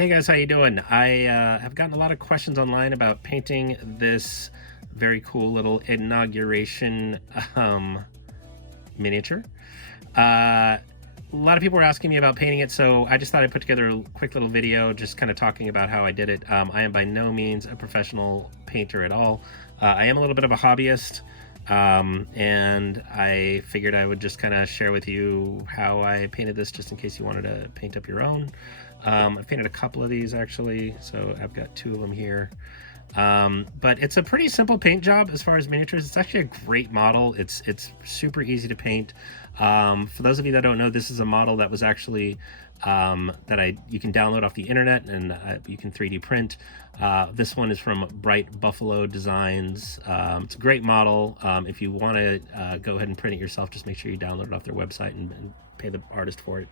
Hey guys, how you doing? I have gotten a lot of questions online about painting this very cool little inauguration miniature. A lot of people were asking me about painting it, so I just thought I'd put together a quick little video just kind of talking about how I did it. I am by no means a professional painter at all. I am a little bit of a hobbyist, and I figured I would just kind of share with you how I painted this just in case you wanted to paint up your own. I've painted a couple of these actually, so I've got two of them here. But it's a pretty simple paint job as far as miniatures. It's actually a great model. It's super easy to paint. For those of you that don't know, this is a model that was actually you can download off the internet, and you can 3D print. This one is from Bright Buffalo Designs. It's a great model. If you want to go ahead and print it yourself, just make sure you download it off their website and pay the artist for it.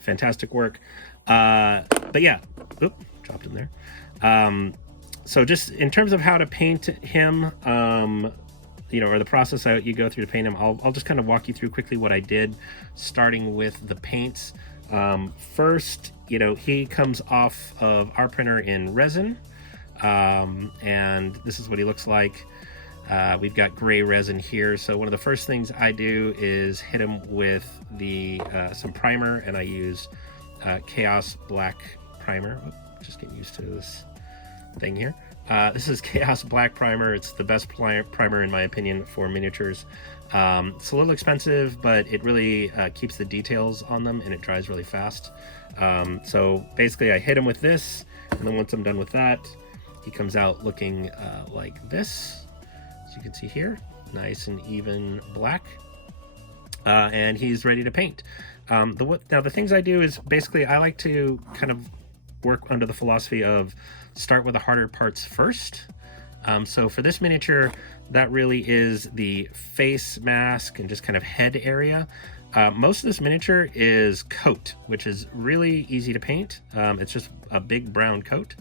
Fantastic work. But yeah, dropped him there. So just in terms of how to paint him, or the process you go through to paint him, I'll just kind of walk you through quickly what I did, starting with the paints. First, he comes off of our printer in resin, and this is what he looks like. We've got gray resin here, so one of the first things I do is hit him with some primer, and I use Chaos Black primer. Just getting used to this thing here. This is Chaos Black primer. It's the best primer in my opinion for miniatures. It's a little expensive, but it really keeps the details on them, and it dries really fast. So basically I hit him with this, and then once I'm done with that, he comes out looking like this, as you can see here, nice and even black, and he's ready to paint. Now the things I do is basically I like to kind of work under the philosophy of start with the harder parts first. So for this miniature, that really is the face mask and just kind of head area. Most of this miniature is coat, which is really easy to paint. It's just a big brown coat.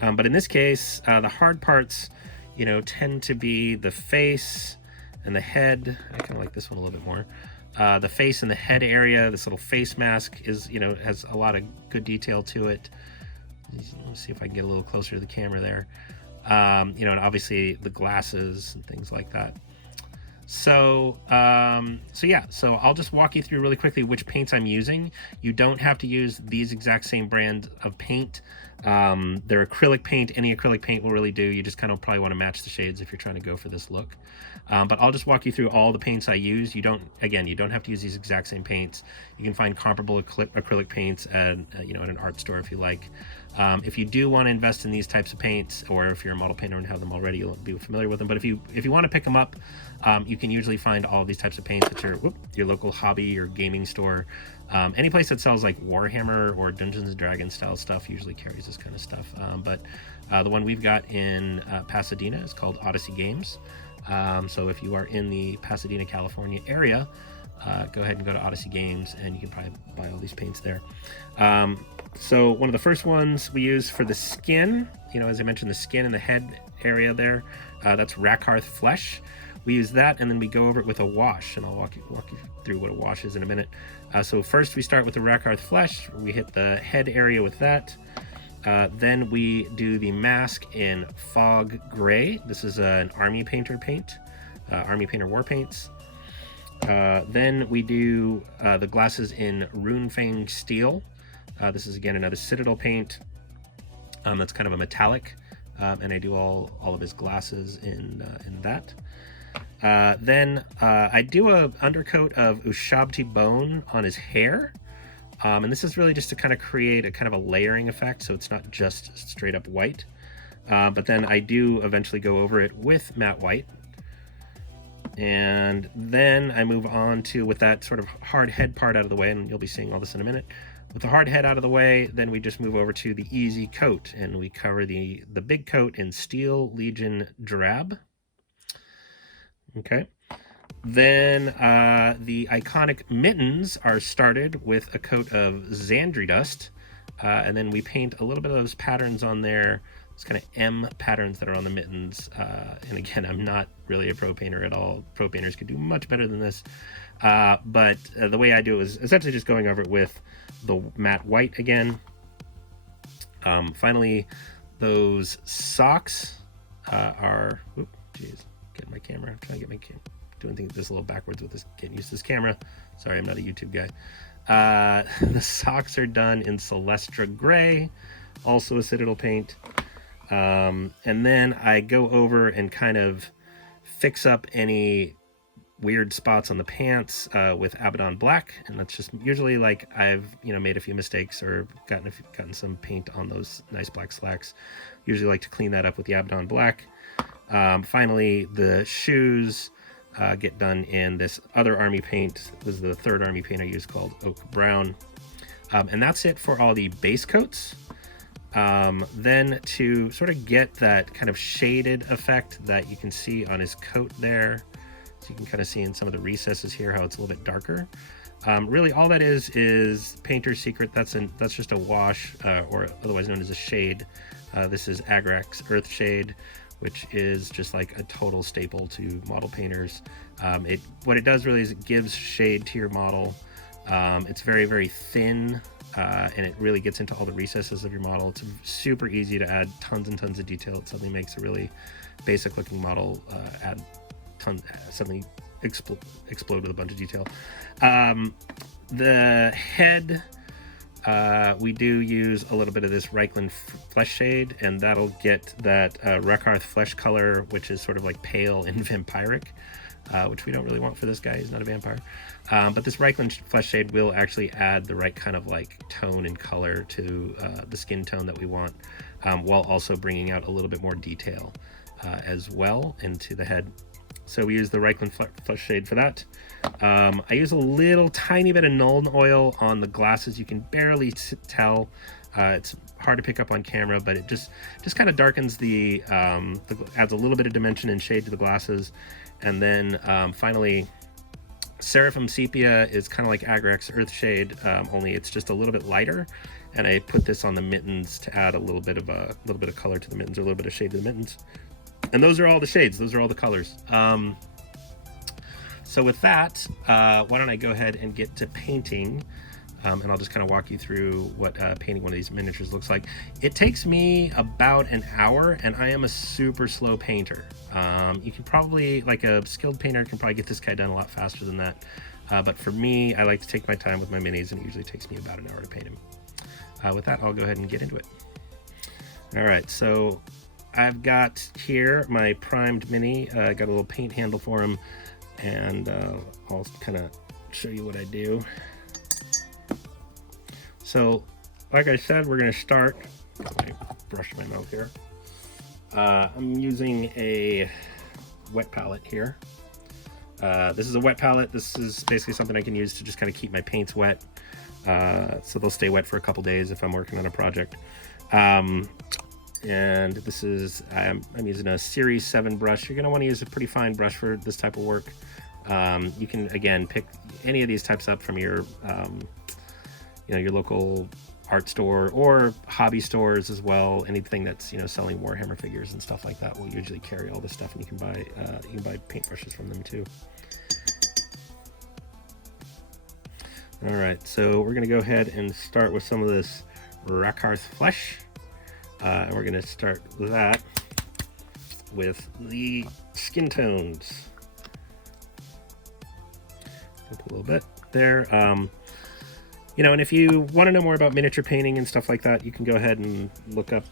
But in this case, the hard parts, tend to be the face and the head. I kind of like this one a little bit more. The face and the head area, this little face mask is, has a lot of good detail to it. Let me see if I can get a little closer to the camera there. And obviously the glasses and things like that. So I'll just walk you through really quickly which paints I'm using. You don't have to use these exact same brand of paint. They're acrylic paint. Any acrylic paint will really do. You just kind of probably want to match the shades if you're trying to go for this look. But I'll just walk you through all the paints I use. You don't have to use these exact same paints. You can find comparable acrylic paints at an art store if you like. If you do want to invest in these types of paints, or if you're a model painter and have them already, you'll be familiar with them. But if you want to pick them up, you can usually find all these types of paints at your local hobby or gaming store. Any place that sells like Warhammer or Dungeons and Dragons style stuff usually carries this kind of stuff. But the one we've got in Pasadena is called Odyssey Games. So if you are in the Pasadena, California area, go ahead and go to Odyssey Games, and you can probably buy all these paints there. So one of the first ones we use for the skin, as I mentioned, the skin and the head area there, that's Rakarth Flesh. We use that, and then we go over it with a wash, and I'll walk you through what a wash is in a minute. So first we start with the Rakarth Flesh. We hit the head area with that. Then we do the mask in Fog Gray. This is an Army Painter paint, Army Painter War Paints. Then we do the glasses in Runefang Steel. This is again another Citadel paint. That's kind of a metallic, and I do all of his glasses in that. Then I do a undercoat of Ushabti bone on his hair, and this is really just to kind of create a kind of a layering effect, so it's not just straight up white. But then I do eventually go over it with matte white. And then I move on to, with that sort of hard head part out of the way, and you'll be seeing all this in a minute. With the hard head out of the way, then we just move over to the easy coat, and we cover the big coat in Steel Legion Drab. Okay. Then the iconic mittens are started with a coat of Xandri dust, and then we paint a little bit of those patterns on there. It's kind of M patterns that are on the mittens. And again, I'm not really a pro painter at all. Pro painters could do much better than this. But the way I do it is essentially just going over it with the matte white again. Finally, those socks are, geez, get my camera. I'm trying to get my camera, doing things this a little backwards with this, getting used to this camera. Sorry, I'm not a YouTube guy. The socks are done in Celestra Gray, also a Citadel paint. And then I go over and kind of fix up any weird spots on the pants with Abaddon Black, and that's just usually like I've made a few mistakes or gotten some paint on those nice black slacks. Usually like to clean that up with the Abaddon Black. Finally, the shoes get done in this other army paint. This is the third army paint I use, called Oak Brown. And that's it for all the base coats. Then to sort of get that kind of shaded effect that you can see on his coat there, so you can kind of see in some of the recesses here how it's a little bit darker. Really all that is painter's secret. That's just a wash, or otherwise known as a shade. This is Agrax Earth Shade, which is just like a total staple to model painters. What it does really is it gives shade to your model. It's very, very thin, and it really gets into all the recesses of your model. It's super easy to add tons and tons of detail. It suddenly makes a really basic looking model suddenly explode with a bunch of detail. The head, we do use a little bit of this Reichland Flesh Shade, and that'll get that Rekarth flesh color, which is sort of like pale and vampiric, which we don't really want for this guy. He's not a vampire. But this Reichland Flesh Shade will actually add the right kind of like tone and color to the skin tone that we want, while also bringing out a little bit more detail as well into the head. So we use the Reichland Flesh Shade for that. I use a little tiny bit of Nuln oil on the glasses. You can barely tell. It's hard to pick up on camera, but it just kind of darkens adds a little bit of dimension and shade to the glasses. And then finally, Seraphim Sepia is kind of like Agrax Earth Shade, only it's just a little bit lighter. And I put this on the mittens to add a little bit of color to the mittens, or a little bit of shade to the mittens. And those are all the shades. Those are all the colors. So with that, why don't I go ahead and get to painting, and I'll just kind of walk you through what painting one of these miniatures looks like. It takes me about an hour, and I am a super slow painter. You can probably, like a skilled painter can probably get this guy done a lot faster than that. But for me, I like to take my time with my minis, and it usually takes me about an hour to paint him. With that, I'll go ahead and get into it. All right, so I've got here my primed mini. I got a little paint handle for him, and I'll kind of show you what I do. So, like I said, we're going to start. Let me brush my mouth here. I'm using a wet palette here. This is a wet palette. This is basically something I can use to just kind of keep my paints wet, so they'll stay wet for a couple days if I'm working on a project. And this is, I'm using a Series 7 brush. You're going to want to use a pretty fine brush for this type of work. You can, again, pick any of these types up from your, your local art store or hobby stores as well. Anything that's, selling Warhammer figures and stuff like that will usually carry all this stuff, and you can buy paintbrushes from them too. All right, so we're going to go ahead and start with some of this Rekarth flesh. And we're going to start that with the skin tones. Up a little bit there. And if you want to know more about miniature painting and stuff like that, you can go ahead and look up,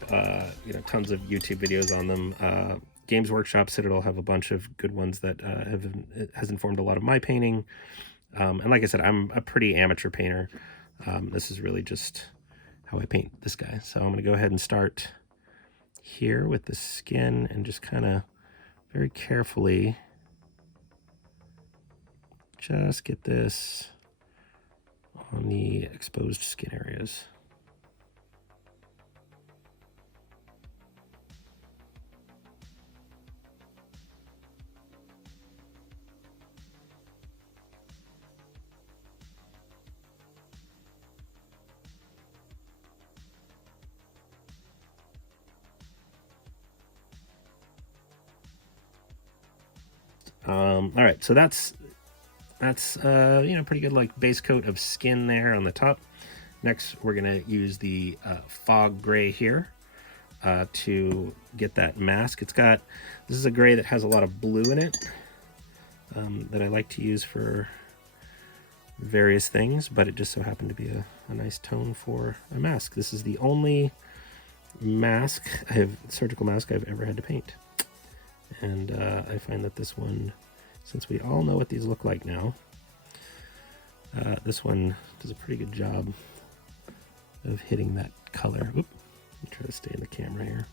tons of YouTube videos on them. Games Workshop, Citadel have a bunch of good ones that has informed a lot of my painting. And like I said, I'm a pretty amateur painter. This is really just how I paint this guy. So I'm going to go ahead and start here with the skin and just kind of very carefully just get this on the exposed skin areas. All right, so that's pretty good, like base coat of skin there on the top. Next, we're going to use the fog gray here to get that mask. This is a gray that has a lot of blue in it that I like to use for various things, but it just so happened to be a nice tone for a mask. This is the only surgical mask I've ever had to paint. And I find that this one, since we all know what these look like now, this one does a pretty good job of hitting that color. Oop, let me try to stay in the camera here.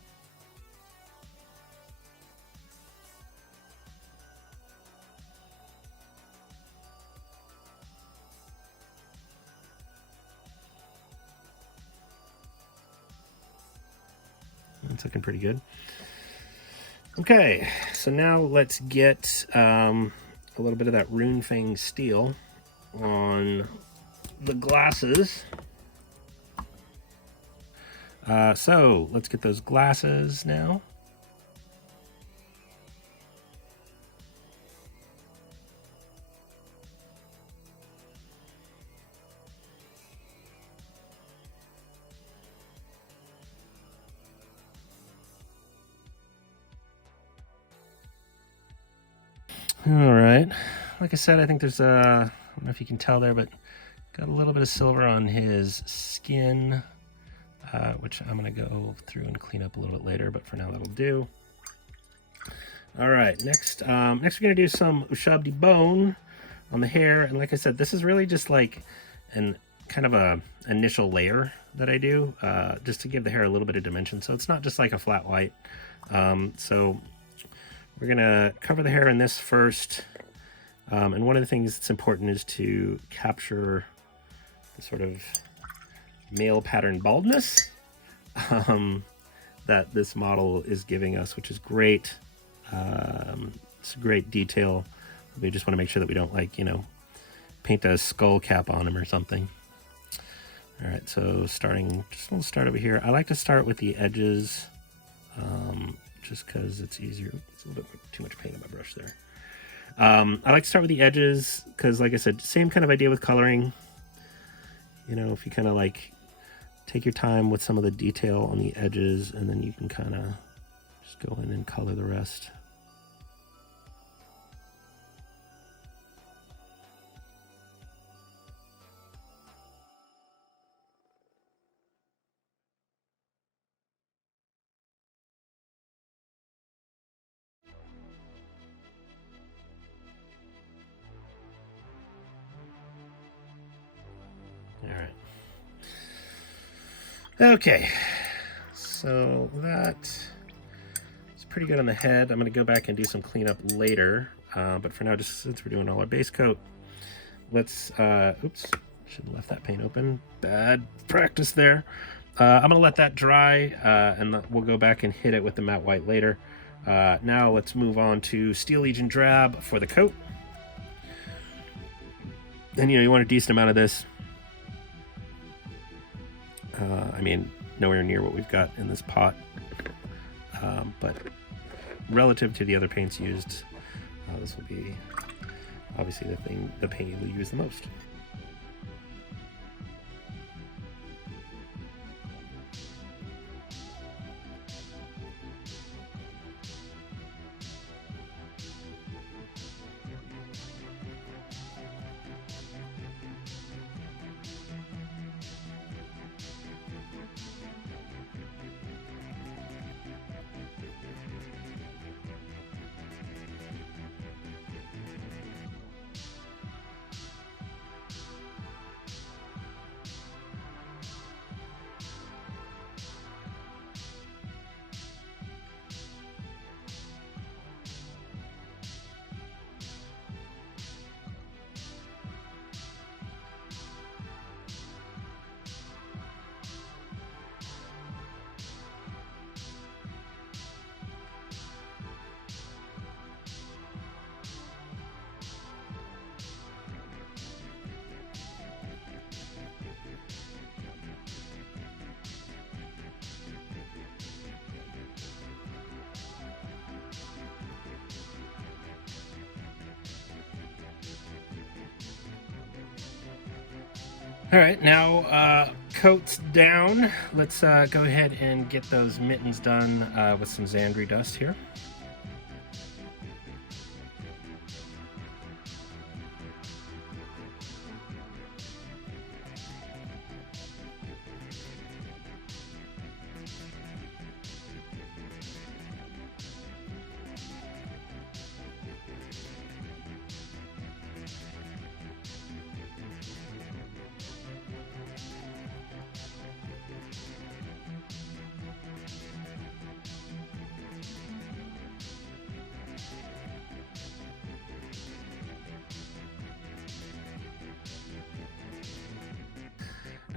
It's looking pretty good. Okay, so now let's get a little bit of that Rune Fang steel on the glasses. So let's get those glasses now. All right, like I said, I think there's I don't know if you can tell there, but got a little bit of silver on his skin, which I'm gonna go through and clean up a little bit later, but for now that'll do. All right, next we're gonna do some Ushabti bone on the hair, and like I said, this is really just like an kind of a initial layer that I do, just to give the hair a little bit of dimension. So it's not just like a flat white. So we're gonna cover the hair in this first, and one of the things that's important is to capture the sort of male pattern baldness that this model is giving us, which is great. It's a great detail. We just want to make sure that we don't, like, paint a skull cap on him or something. All right, so we'll start over here. I like to start with the edges, just because it's easier. It's a little bit too much paint on my brush there. I like to start with the edges because, like I said, same kind of idea with coloring. If you kind of like take your time with some of the detail on the edges, and then you can kind of just go in and color the rest. All right. Okay, so that's pretty good on the head. I'm going to go back and do some cleanup later, but for now, just since we're doing all our base coat, let's, oops, should have left that paint open. Bad practice there. I'm going to let that dry, and we'll go back and hit it with the matte white later. Now let's move on to Steel Legion Drab for the coat. And, you want a decent amount of this. I mean, nowhere near what we've got in this pot, but relative to the other paints used, this will be obviously the paint we'll use the most. All right, now coats down. Let's go ahead and get those mittens done with some Zandri dust here.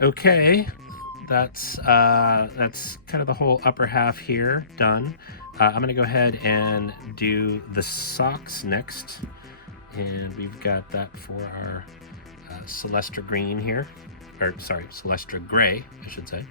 Okay, that's kind of the whole upper half here done. I'm gonna go ahead and do the socks next, and we've got that for our Celestra green here, or sorry, Celestra gray, I should say.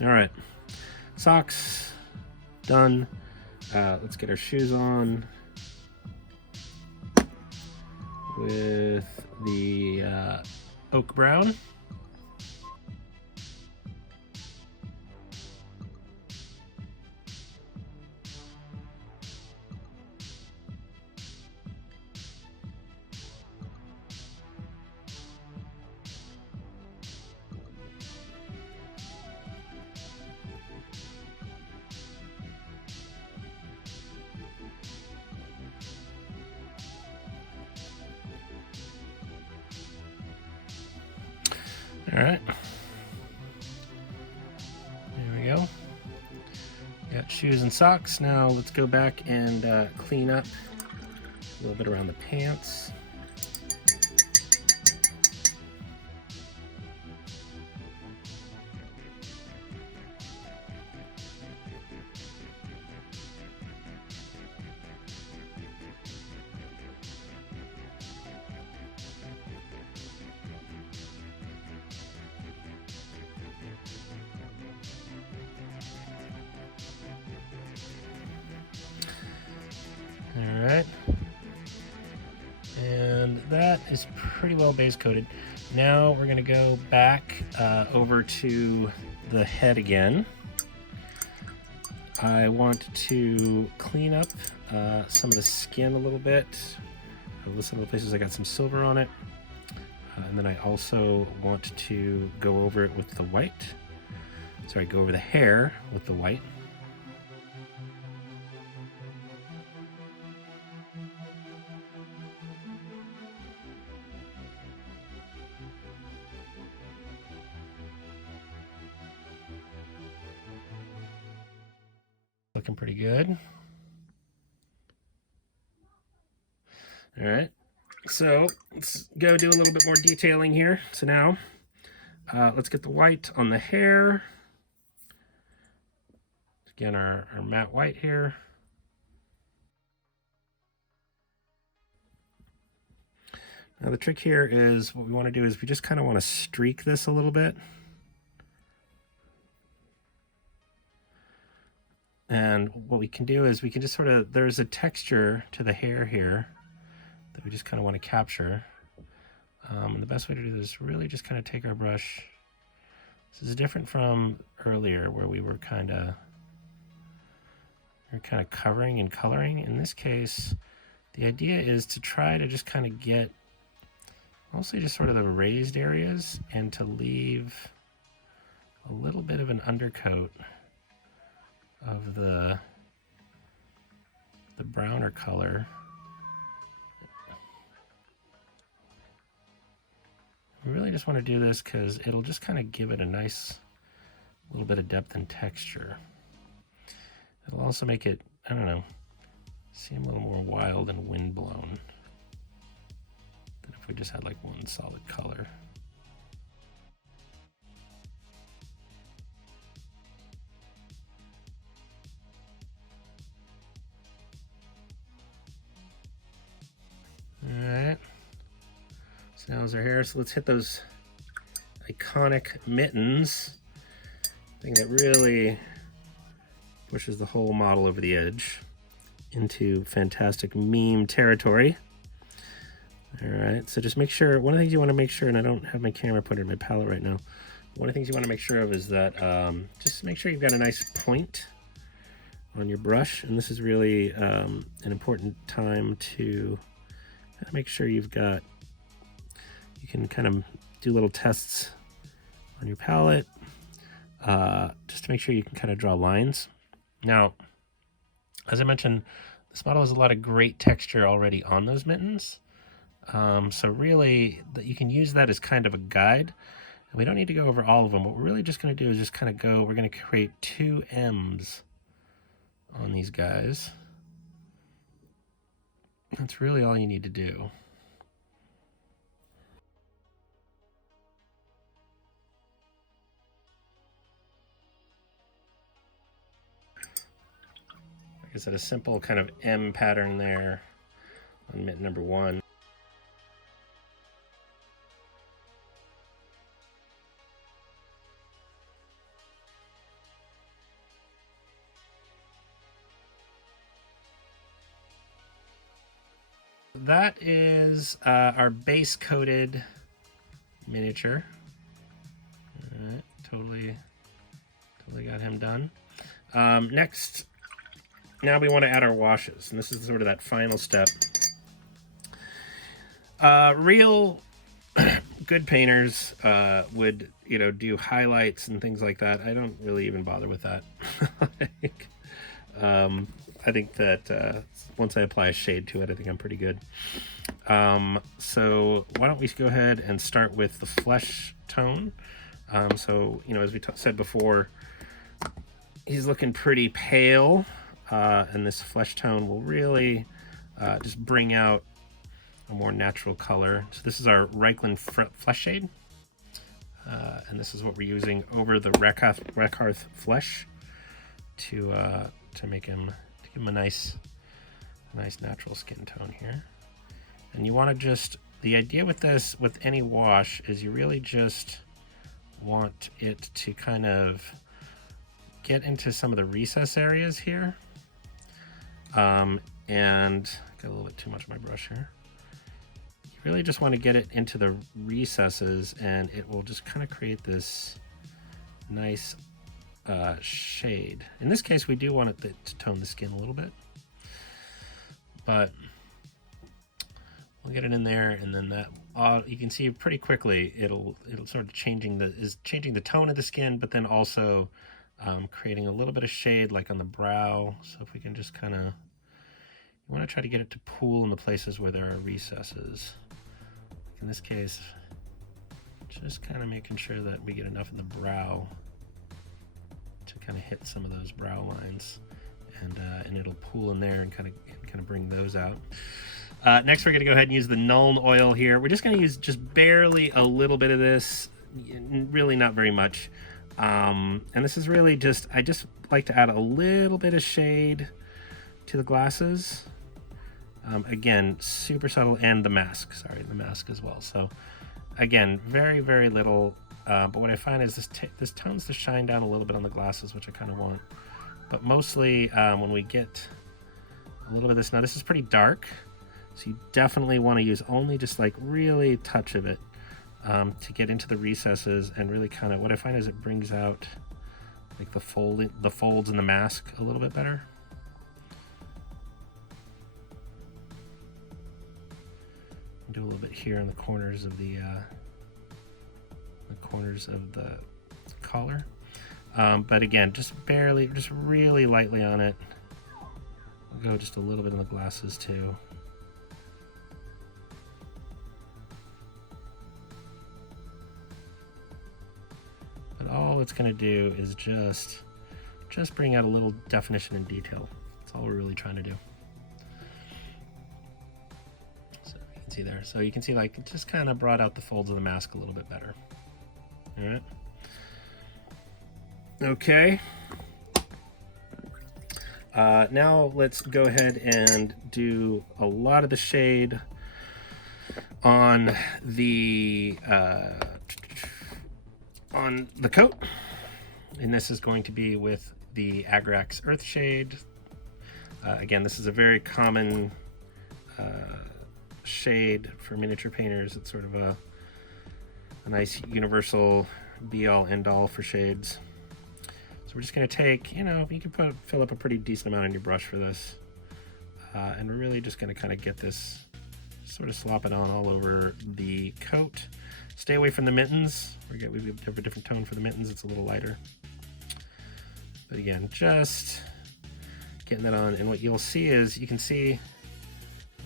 All right, socks done. Let's get our shoes on with the oak brown. All right, there we go. Got shoes and socks. Now let's go back and clean up a little bit around the pants. All right, and that is pretty well base coated. Now we're gonna go back over to the head again. I want to clean up some of the skin a little bit. I've listed all the places I got some silver on it. And then I also want to go over it with the white. Sorry, go over the hair with the white. Looking pretty good. All right, so let's go do a little bit more detailing here. So now let's get the white on the hair. Again, our matte white here. Now the trick here is what we want to do is we just kind of want to streak this a little bit. And what we can do is we can just sort of, there's a texture to the hair here that we just kind of want to capture. And the best way to do this is really just kind of take our brush. This is different from earlier where we were kind of covering and coloring. In this case, the idea is to try to just kind of get mostly just sort of the raised areas and to leave a little bit of an undercoat of the browner color. We really just want to do this because it'll just kind of give it a nice little bit of depth and texture. It'll also make it, I don't know, seem a little more wild and windblown than if we just had like one solid color. All right. So now's our hair. So let's hit those iconic mittens. Thing that really pushes the whole model over the edge into fantastic meme territory. All right, so just make sure, one of the things you want to make sure, and I don't have my camera pointed at my palette right now, one of the things you want to make sure of is that just make sure you've got a nice point on your brush, and this is really an important time to make sure you've got, you can kind of do little tests on your palette just to make sure you can kind of draw lines. Now, as I mentioned, this model has a lot of great texture already on those mittens. So really, you can use that as kind of a guide. And we don't need to go over all of them. What we're really just going to do is just kind of go, we're going to create 2 M's on these guys. That's really all you need to do. Like I said, a simple kind of M pattern there on mitten number 1. That is our base coated miniature. All right, totally got him done. Next, now we want to add our washes, and this is sort of that final step. Real good painters would, do highlights and things like that. I don't really even bother with that. I think that once I apply a shade to it, I think I'm pretty good. So why don't we go ahead and start with the flesh tone. So, as we said before, he's looking pretty pale, and this flesh tone will really just bring out a more natural color. So this is our Reichland flesh shade, and this is what we're using over the Reckharth flesh to make him, give him a nice natural skin tone here. And you want to just, the idea with this, with any wash, is you really just want it to kind of get into some of the recess areas here. And got a little bit too much of my brush here. You really just want to get it into the recesses, and it will just kind of create this nice shade. In this case, we do want it to tone the skin a little bit, but we'll get it in there, and then that you can see pretty quickly it'll sort of changing the tone of the skin, but then also creating a little bit of shade like on the brow. So if we can just kind of, you want to try to get it to pool in the places where there are recesses. Like in this case, just kind of making sure that we get enough in the brow to kind of hit some of those brow lines, and it'll pool in there and kind of bring those out. Next, we're going to go ahead and use the Nuln oil here. We're just going to use just barely a little bit of this, really not very much. And this is really just, I just like to add a little bit of shade to the glasses. Again, super subtle, and the mask as well. So again, very, very little. But what I find is this tones the shine down a little bit on the glasses, which I kind of want. But mostly when we get a little bit of this, now this is pretty dark, so you definitely want to use only just like really touch of it to get into the recesses, and really kind of, what I find is it brings out like the folds in the mask a little bit better. Do a little bit here in the corners of the collar, but again, just barely, just really lightly on it. We'll go just a little bit in the glasses too. But all it's going to do is just bring out a little definition and detail. That's all we're really trying to do. So you can see there. So you can see, like, it just kind of brought out the folds of the mask a little bit better. All right. Okay. Now let's go ahead and do a lot of the shade on the coat, and this is going to be with the Agrax Earthshade. Again, this is a very common shade for miniature painters. It's sort of a nice universal be-all end-all for shades. So we're just going to take, you know, you can fill up a pretty decent amount on your brush for this, and we're really just going to kind of get this sort of slop it on all over the coat. Stay away from the mittens. We have a different tone for the mittens. It's a little lighter. But again, just getting that on. And what you'll see is, you can see, I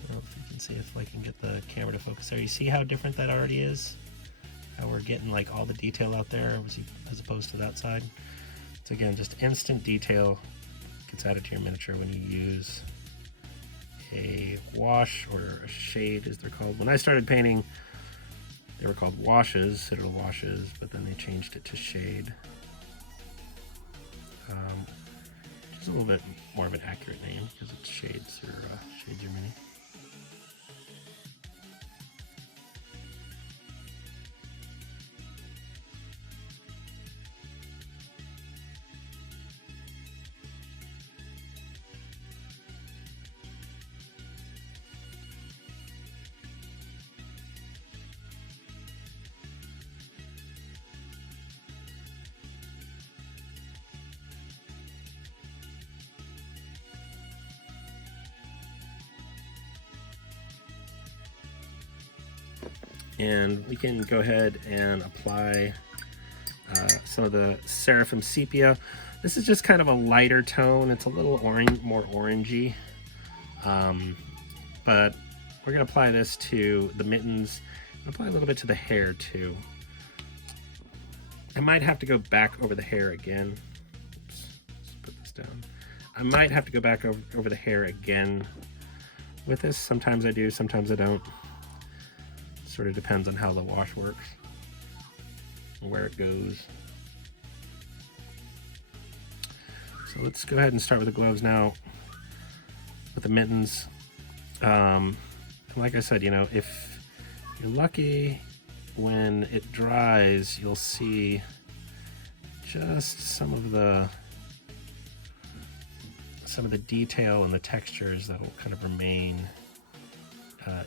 don't know if you can see, if I can get the camera to focus there. You see how different that already is? How we're getting like all the detail out there as opposed to that side. So again, just instant detail gets added to your miniature when you use a wash, or a shade as they're called. When I started painting, they were called washes, citadel washes, but then they changed it to shade. Just a little bit more of an accurate name because it's shades, or shades are many. And we can go ahead and apply some of the Seraphim Sepia. This is just kind of a lighter tone. It's a little more orangey. But we're going to apply this to the mittens. Apply a little bit to the hair too. I might have to go back over the hair again. Oops, let's put this down. I might have to go back over the hair again with this. Sometimes I do, sometimes I don't. Sort of depends on how the wash works and where it goes. So let's go ahead and start with the gloves now, with the mittens. Like I said, you know, if you're lucky, when it dries, you'll see just some of the detail and the textures that will kind of remain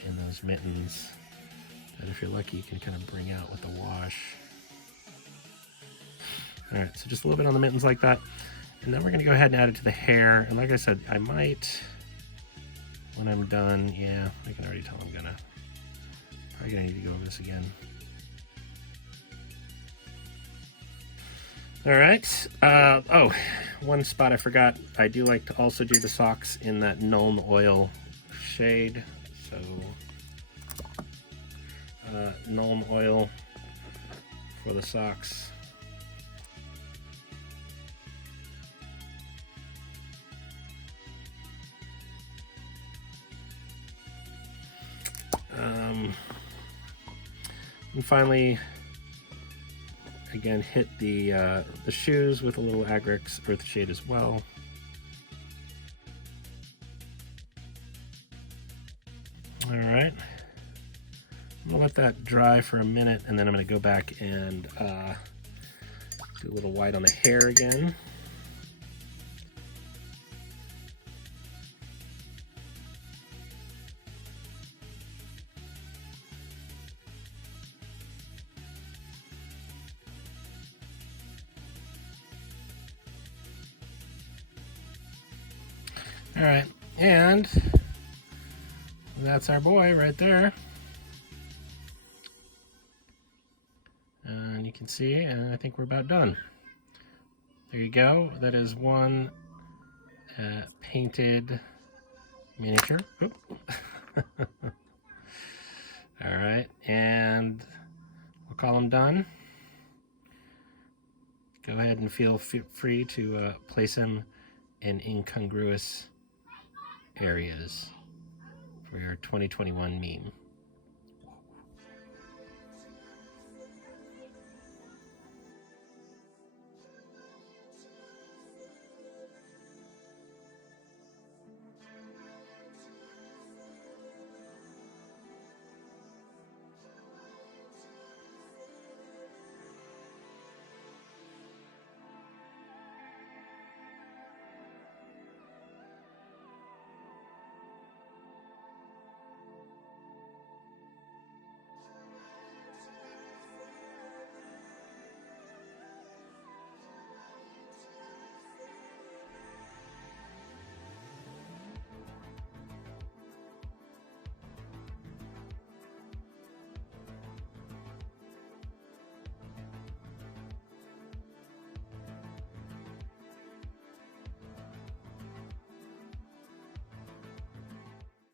in those mittens. And if you're lucky, you can kind of bring out with the wash. All right, so just a little bit on the mittens like that. And then we're gonna go ahead and add it to the hair. And like I said, I might, when I'm done, yeah, I can already tell I'm probably gonna need to go over this again. All right, oh, one spot I forgot. I do like to also do the socks in that Nuln Oil shade. So, Nuln Oil for the socks. And finally, again, hit the shoes with a little Agrax Earthshade as well. All right, I'm gonna let that dry for a minute, and then I'm gonna go back and do a little white on the hair again. All right, and that's our boy right there. And you can see, and I think we're about done. There you go. That is one painted miniature. All right, and we'll call him done. Go ahead and feel free to place him in incongruous areas for your 2021 meme.